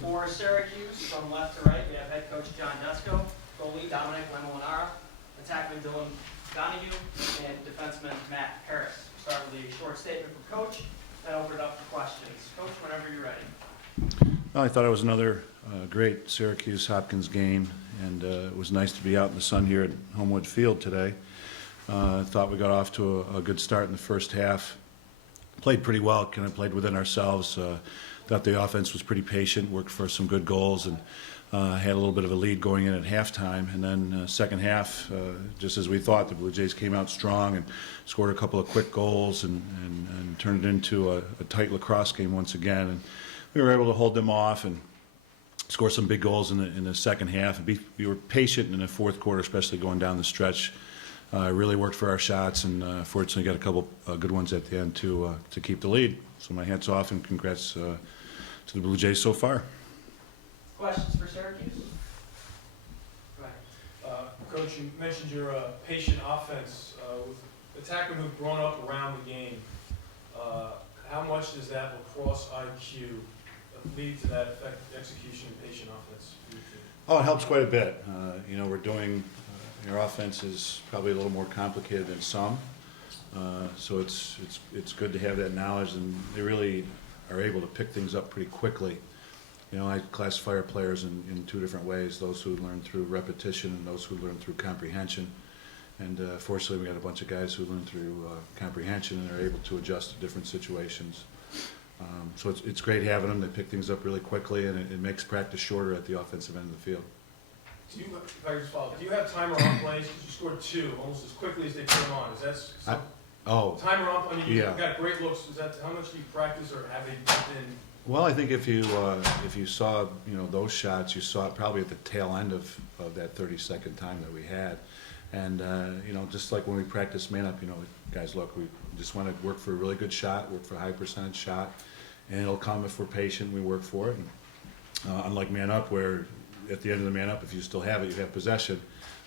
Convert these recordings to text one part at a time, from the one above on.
For Syracuse, from left to right, we have head coach John Desko, goalie Dominic Lamolinara, attackman Donahue, and defenseman Matt Harris. We'll start with a short statement from Coach, then open it up for questions. Coach, whenever you're ready. Well, I thought it was another great Syracuse Hopkins game, and it was nice to be out in the sun here at Homewood Field today. I thought we got off to a good start in the first half. Played pretty well, kind of played within ourselves. Thought the offense was pretty patient, worked for some good goals, and had a little bit of a lead going in at halftime. And then second half, just as we thought, the Blue Jays came out strong and scored a couple of quick goals and turned it into a tight lacrosse game once again. And we were able to hold them off and score some big goals in the second half. And we were patient in the fourth quarter, especially going down the stretch. Really worked for our shots, and fortunately got a couple good ones at the end to keep the lead. So my hats off and congrats to the Blue Jays so far. Questions for Syracuse? Go ahead. Coach, you mentioned your patient offense with attackmen who've grown up around the game. How much does that lacrosse IQ lead to that effective execution and patient offense for your team? Oh, it helps quite a bit. You know, we're doing, our offense is probably a little more complicated than some. So it's good to have that knowledge, and they really are able to pick things up pretty quickly. You know, I classify our players in two different ways: those who learn through repetition and those who learn through comprehension. And fortunately, we got a bunch of guys who learn through comprehension and are able to adjust to different situations. So it's great having them. They pick things up really quickly, and it makes practice shorter at the offensive end of the field. Do you, if I could just follow, do you have timer on plays? Because you scored two almost as quickly as they put them on. Is that timer on? I mean, you've got great looks. Is that how much do you practice, or have they built in? Well, I think if you saw those shots, you saw it probably at the tail end of that 30-second time that we had, and just like when we practice man up, guys, look, we just want to work for a really good shot, work for a high percentage shot, and it'll come if we're patient. We work for it. And, unlike man up, where at the end of the man up, if you still have it, you have possession.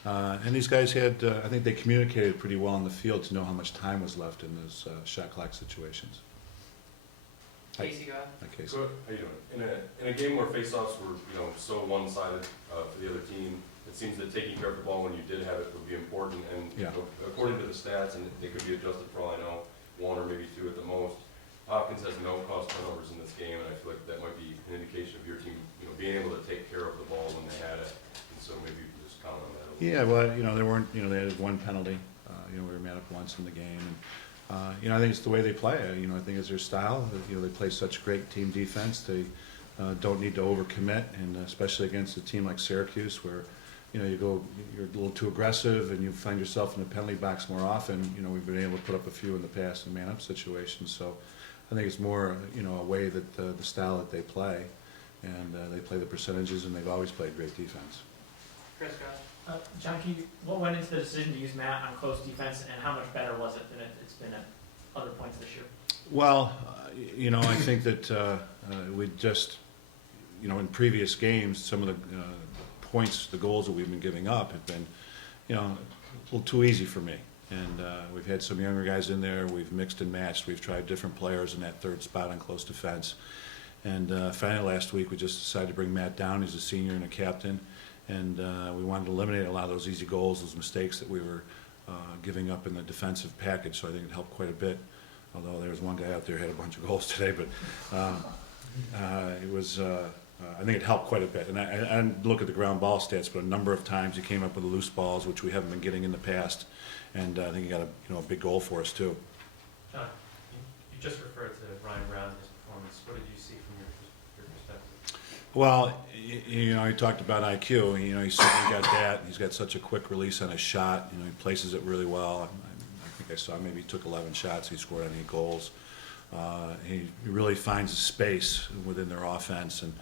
And these guys had, I think they communicated pretty well on the field to know how much time was left in those shot clock situations. Casey, go ahead. Hi, Casey. Good. How you doing? In a game where faceoffs were so one-sided for the other team, it seems that taking care of the ball when you did have it would be important. And according to the stats, and they could be adjusted for all I know, one or maybe two at the most. Hopkins has no cost turnovers in this game, and I feel like that might be an indication of your team, being able to take care of the ball when they had it. And so maybe you can just comment on that a little bit. Yeah, well, they weren't, they had one penalty. We were mad up once in the game, and I think it's the way they play. I think it's their style. They play such great team defense. They don't need to overcommit, and especially against a team like Syracuse, where you're a little too aggressive, and you find yourself in the penalty box more often. We've been able to put up a few in the past in man-up situations. So I think it's more, a way that the style that they play, and they play the percentages, and they've always played great defense. Chris, go ahead. John, what went into the decision to use Matt on close defense, and how much better was it than it's been at other points this year? Well, I think that we just, in previous games, some of the points, the goals that we've been giving up have been, a little too easy for me. And we've had some younger guys in there. We've mixed and matched. We've tried different players in that third spot on close defense. And finally, last week, we just decided to bring Matt down. He's a senior and a captain. And we wanted to eliminate a lot of those easy goals, those mistakes that we were giving up in the defensive package. So I think it helped quite a bit. Although there was one guy out there who had a bunch of goals today, but it was. I think it helped quite a bit. And I look at the ground ball stats, but a number of times he came up with loose balls, which we haven't been getting in the past. And I think he got a big goal for us too. John, you just referred to Ryan Brown and his performance. What did you see from your perspective? Well, he talked about IQ. He certainly got that. He's got such a quick release on his shot. He places it really well. I think I saw maybe he took 11 shots. He scored on 8 goals. He really finds a space within their offense, and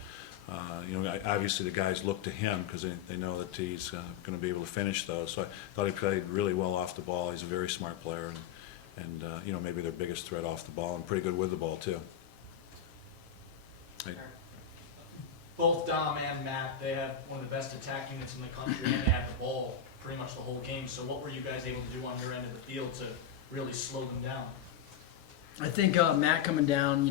Obviously the guys look to him because they know that he's going to be able to finish those. So I thought he played really well off the ball. He's a very smart player, and maybe their biggest threat off the ball, and pretty good with the ball too. Both Dom and Matt, they have one of the best attack units in the country, and they had the ball pretty much the whole game. So what were you guys able to do on your end of the field to really slow them down? I think Matt coming down,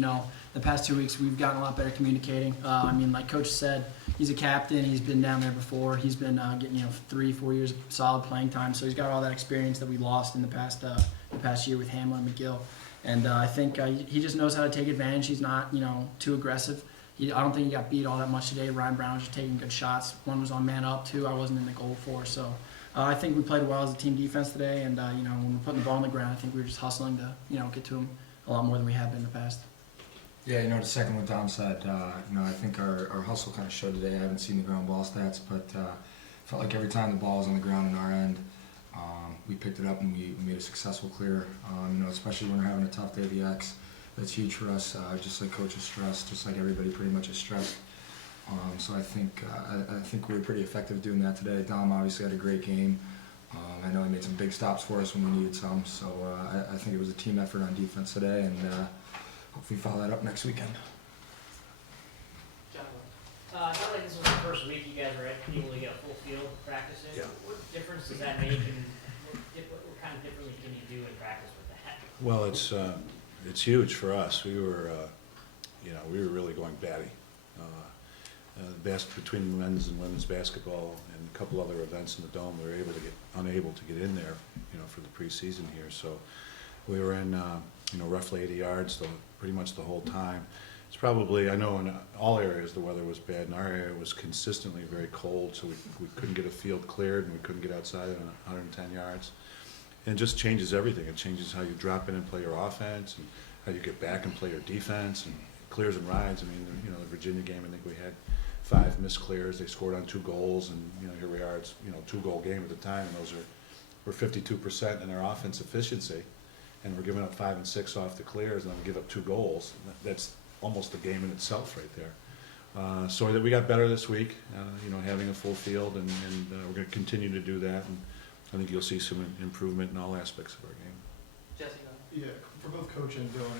the past 2 weeks we've gotten a lot better communicating. Like Coach said, he's a captain. He's been down there before. He's been getting 3-4 years of solid playing time. So he's got all that experience that we lost in the past year with Hamlin and McGill. And I think he just knows how to take advantage. He's not too aggressive. I don't think he got beat all that much today. Ryan Brown was just taking good shots. One was on man up, too. I wasn't in the goal for. So I think we played well as a team defense today. And when we're putting the ball on the ground, I think we were just hustling to get to him a lot more than we have been in the past. Yeah, to second what Dom said, I think our hustle kind of showed today. I haven't seen the ground ball stats, but felt like every time the ball was on the ground on our end, we picked it up and we made a successful clear. Especially when we're having a tough day of the X, that's huge for us. Just like Coach is stressed, just like everybody pretty much is stressed. So I think we were pretty effective doing that today. Dom obviously had a great game. I know he made some big stops for us when we needed some. So I think it was a team effort on defense today, and hopefully follow that up next weekend. John, It sounds like this was the first week you guys were able to get a full field practicing. Yeah. What difference does that make, and what kind of differently can you do in practice with that? Well, it's huge for us. We were really going batty. Between men's and women's basketball and a couple other events in the Dome, we were unable to get in there, for the preseason here. So we were in, roughly 80 yards pretty much the whole time. It's probably, I know in all areas the weather was bad. In our area it was consistently very cold, so we couldn't get a field cleared and we couldn't get outside on 110 yards. And it just changes everything. It changes how you drop in and play your offense, and how you get back and play your defense, and clears and rides. The Virginia game, I think we had 5 missed clears. They scored on 2 goals, and here we are. It's 2-goal game at the time, and we're 52% in their offense efficiency, and we're giving up 5 and 6 off the clears, and then we give up 2 goals. That's almost a game in itself right there. So that we got better this week, having a full field, and we're going to continue to do that, and I think you'll see some improvement in all aspects of our game. Jesse, Yeah, for both Coach and Dylan.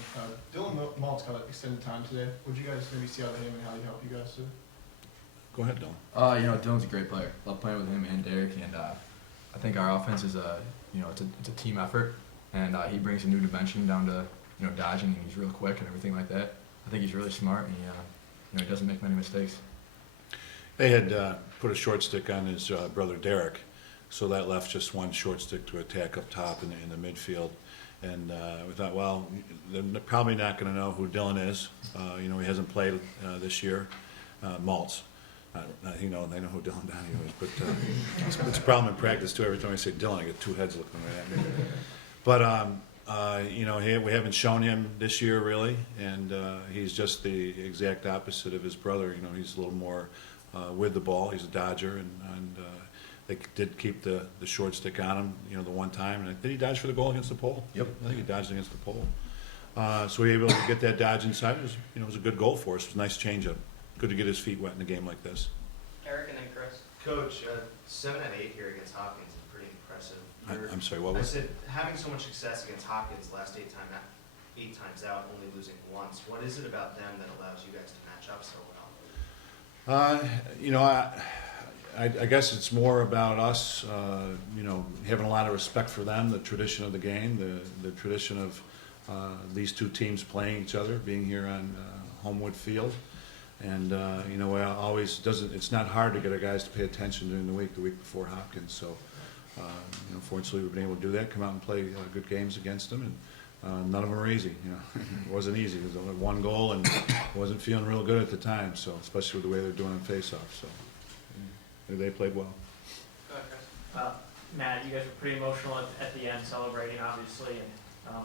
Dylan Maltz got extended time today. Would you guys maybe see out of him and how he helped you guys too? Go ahead, Dylan. Dylan's a great player. Love playing with him and Derek, and I think our offense is it's a team effort, and he brings a new dimension down to dodging, and he's real quick and everything like that. I think he's really smart, and he doesn't make many mistakes. They had put a short stick on his brother Derek, so that left just one short stick to attack up top in the midfield. And we thought, well, they're probably not going to know who Dylan is. He hasn't played this year. Maltz. They know who Dylan Donahue is, but it's a problem in practice too. Every time I say Dylan, I get 2 heads looking right at me. But we haven't shown him this year really, and he's just the exact opposite of his brother. He's a little more with the ball. He's a dodger, and they did keep the short stick on him, the one time. And did he dodge for the goal against the pole? Yep. I think he dodged against the pole. So we were able to get that dodge inside. It was a good goal for us. It was a nice change-up. Good to get his feet wet in a game like this. Eric, and then Chris. Coach, 7 and 8 here against Hopkins is pretty impressive. I'm sorry, what I was said having so much success against Hopkins last 8 times out, only losing once. What is it about them that allows you guys to match up so well? I guess it's more about us, having a lot of respect for them, the tradition of the game, the tradition of these 2 teams playing each other, being here on Homewood Field. And, it's not hard to get our guys to pay attention during the week before Hopkins. So, fortunately we've been able to do that, come out and play good games against them. And none of them are easy, It wasn't easy. There was only 1 goal, and wasn't feeling real good at the time, so especially with the way they're doing on face-off. So they played well. Go ahead, Chris. Matt, you guys were pretty emotional at the end, celebrating obviously, and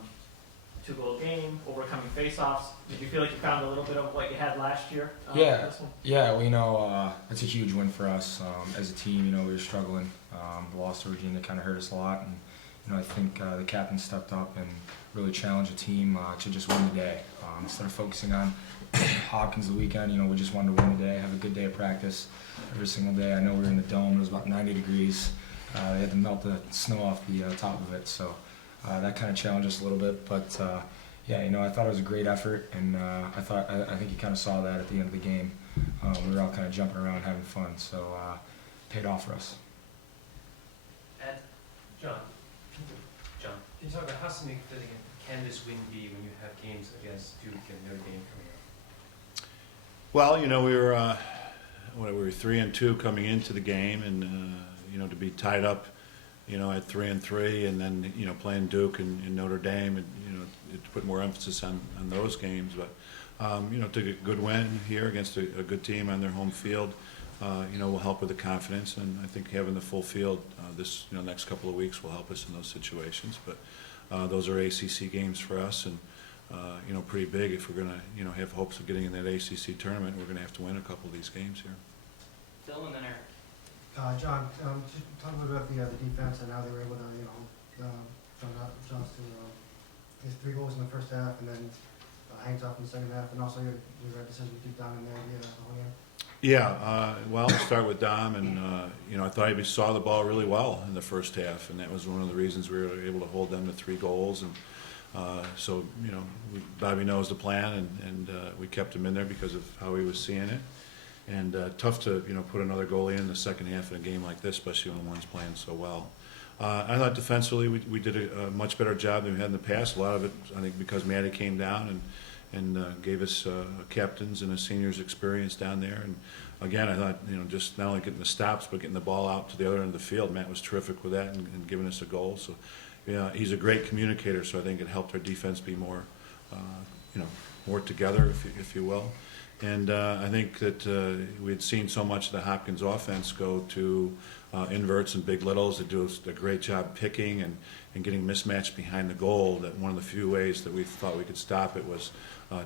2-goal game, overcoming face-offs. Did you feel like you found a little bit of what you had last year? This one? Well, it's a huge win for us as a team. We were struggling. The loss to Virginia kind of hurt us a lot, and I think the captain stepped up and really challenged the team to just win the day instead of focusing on Hopkins the weekend. You know, we just wanted to win today, have a good day of practice every single day. I know we were in the dome. It was about 90 degrees. They had to melt the snow off the top of it, so that kind of challenged us a little bit. But yeah, you know, I thought it was a great effort, and I think you kind of saw that at the end of the game. We were all kind of jumping around, having fun, so it paid off for us. Ed? John, can you talk about how significant can this win be when you have games against Duke and Notre Dame coming up? Well, you know, we were 3-2 coming into the game, and you know, to be tied up, you know, at 3-3, and then, you know, playing Duke and Notre Dame, and you know, it put more emphasis on those games. But you know, took a good win here against a good team on their home field. You know, will help with the confidence, and I think having the full field this next couple of weeks will help us in those situations. But those are ACC games for us, and you know, pretty big. If we're going to have hopes of getting in that ACC tournament, we're going to have to win a couple of these games here. Phil and then Eric. John, just talk a little bit about the defense and how they were able to, Johns to his 3 goals in the first half, and then hangs off in the second half, and also your decision to keep Dom in there the whole game. Yeah, well, I'll start with Dom, and you know, I thought he saw the ball really well in the first half, and that was one of the reasons we were able to hold them to 3 goals. And so, you know, Bobby knows the plan, and we kept him in there because of how he was seeing it. And tough to, you know, put another goalie in the second half in a game like this, especially when one's playing so well. I thought defensively we did a much better job than we had in the past. A lot of it, I think, because Matty came down and gave us captains and a seniors experience down there. And again, I thought, you know, just not only getting the stops, but getting the ball out to the other end of the field. Matt was terrific with that and giving us a goal. So, yeah, he's a great communicator, so I think it helped our defense be more, you know, more together, if you will. And I think that we had seen so much of the Hopkins offense go to inverts and big littles that do a great job picking and getting mismatched behind the goal, that one of the few ways that we thought we could stop it was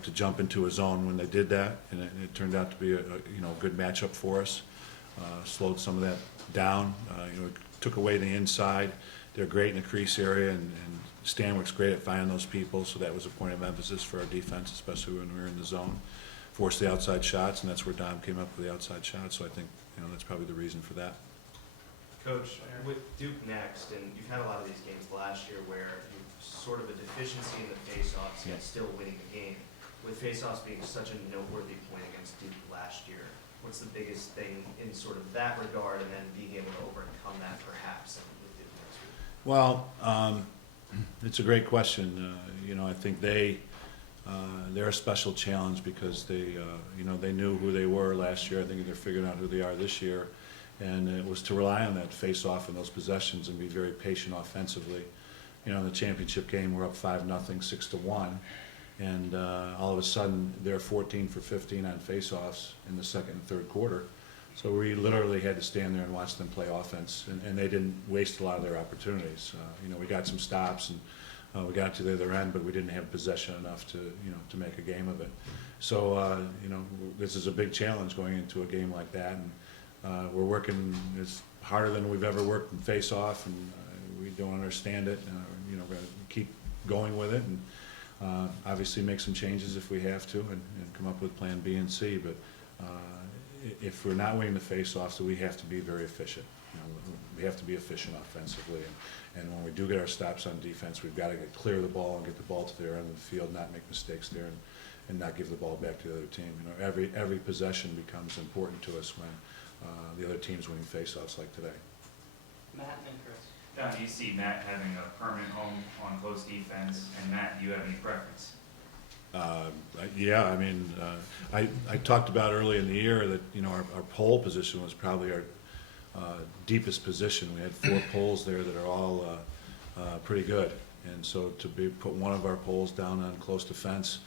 to jump into a zone when they did that, and it turned out to be a good matchup for us. Slowed some of that down. You know, it took away the inside. They're great in the crease area, and Stanwick's great at finding those people, so that was a point of emphasis for our defense, especially when we were in the zone. Forced the outside shots, and that's where Dom came up with the outside shots, so I think, you know, that's probably the reason for that. Coach, with Duke next, and you've had a lot of these games last year where you've sort of a deficiency in the face-offs, yet still winning the game. With face-offs being such a noteworthy point against Duke last year, what's the biggest thing in sort of that regard, and then being able to overcome that perhaps with Duke next week? Well, it's a great question. You know, I think they're a special challenge because they knew who they were last year. I think they're figuring out who they are this year, and it was to rely on that face-off and those possessions and be very patient offensively. You know, in the championship game, we're up 5-0, 6-1, and all of a sudden they're 14 for 15 on face-offs in the second and third quarter. So we literally had to stand there and watch them play offense, and they didn't waste a lot of their opportunities. You know, we got some stops and we got to the other end, but we didn't have possession enough to make a game of it. So you know, this is a big challenge going into a game like that, and we're working as harder than we've ever worked in face-off, and we don't understand it. You know, we're going to keep going with it, and obviously make some changes if we have to, and come up with plan B and C. But if we're not winning the face-offs, so we have to be very efficient. You know, we have to be efficient offensively, and when we do get our stops on defense, we've got to clear the ball and get the ball to their end of the field, not make mistakes there, and not give the ball back to the other team. You know, every possession becomes important to us when the other team's winning face-offs like today. Matt and Chris. John, do you see Matt having a permanent home on close defense? And Matt, do you have any preference? Yeah, I mean, I talked about early in the year that, you know, our pole position was probably our deepest position. We had 4 poles there that are all pretty good, and so to put one of our poles down on close defense,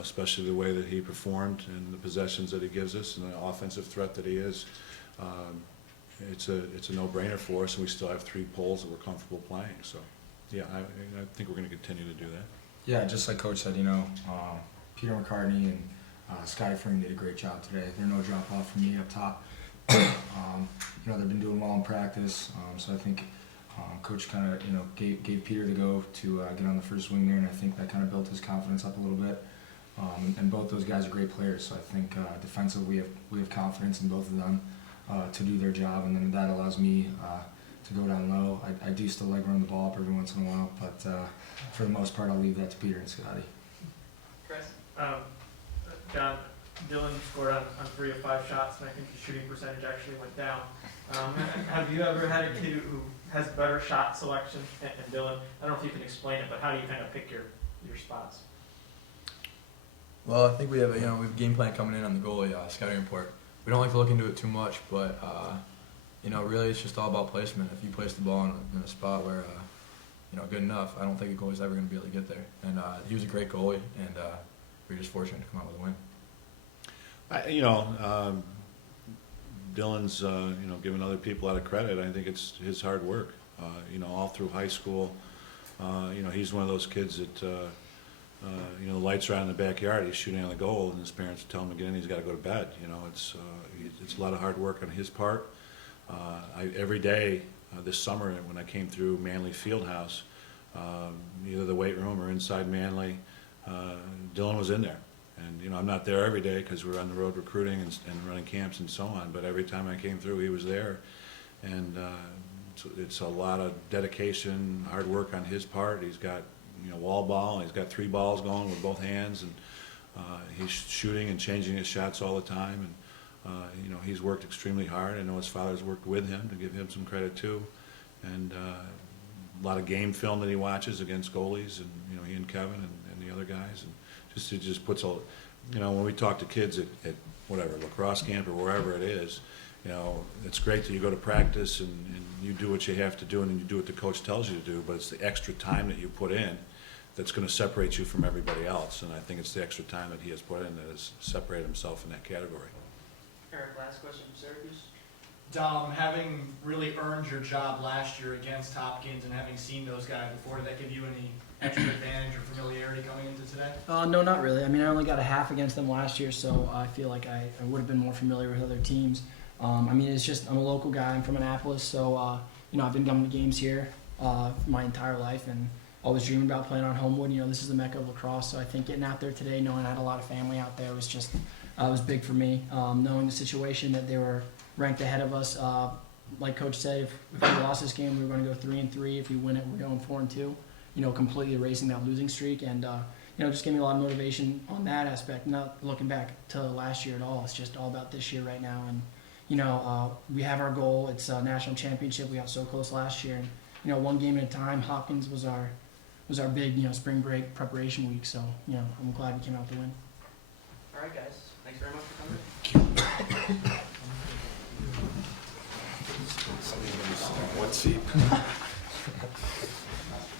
especially the way that he performed and the possessions that he gives us and the offensive threat that he is, it's a no-brainer for us, and we still have 3 poles that we're comfortable playing. So, yeah, I think we're going to continue to do that. Yeah, just like Coach said, you know, Peter McCartney and Scotty Freeman did a great job today. They're no drop-off from me up top. You know, they've been doing well in practice, so I think Coach kind of, you know, gave Peter the go to get on the first wing there, and I think that kind of built his confidence up a little bit. And both those guys are great players. So I think defensively we have confidence in both of them to do their job, and then that allows me to go down low. I do still like running the ball up every once in a while, but for the most part, I'll leave that to Peter and Scotty. Chris? John, Dylan scored on 3 of 5 shots, and I think the shooting percentage actually went down. Have you ever had a kid who has better shot selection than Dylan? I don't know if you can explain it, but how do you kind of pick your spots? Well, I think we have we have a game plan coming in on the goalie scouting report. We don't like to look into it too much, but really it's just all about placement. If you place the ball in a spot where good enough, I don't think a goalie's ever going to be able to get there. And he was a great goalie, and we were just fortunate to come out with a win. Dylan's giving other people a lot of credit. I think it's his hard work. All through high school, he's one of those kids that the lights are on in the backyard. He's shooting on the goal, and his parents tell him again he's got to go to bed. It's a lot of hard work on his part. Every day this summer when I came through Manly Fieldhouse, either the weight room or inside Manly, Dylan was in there. And I'm not there every day because we're on the road recruiting and running camps and so on. But every time I came through, he was there, and it's a lot of dedication, hard work on his part. He's got wall ball, and he's got 3 balls going with both hands, and he's shooting and changing his shots all the time. And he's worked extremely hard. I know his father's worked with him, to give him some credit too. And a lot of game film that he watches against goalies, and he and Kevin and the other guys, and it just puts a, when we talk to kids at whatever lacrosse camp or wherever it is, it's great that you go to practice and you do what you have to do and you do what the coach tells you to do, but it's the extra time that you put in that's going to separate you from everybody else. And I think it's the extra time that he has put in that has separated himself in that category. Eric, last question from Syracuse. Dom, having really earned your job last year against Hopkins and having seen those guys before, did that give you any extra advantage or familiarity coming into today? No, not really. I mean, I only got a half against them last year, so I feel like I would have been more familiar with other teams. It's just I'm a local guy. I'm from Annapolis, so I've been coming to games here my entire life and always dreamed about playing on Homewood. This is the mecca of lacrosse, so I think getting out there today, knowing I had a lot of family out there, was just was big for me. Knowing the situation that they were ranked ahead of us, like Coach said, if we lost this game, we were going to go 3-3. If we win it, we're going 4-2. Completely erasing that losing streak, and just gave me a lot of motivation on that aspect. Not looking back to last year at all. It's just all about this year right now, and we have our goal. It's a national championship. We got so close last year, and one game at a time. Hopkins was our big spring break preparation week. So I'm glad we came out to win. All right, guys. Thanks very much for coming. One seat.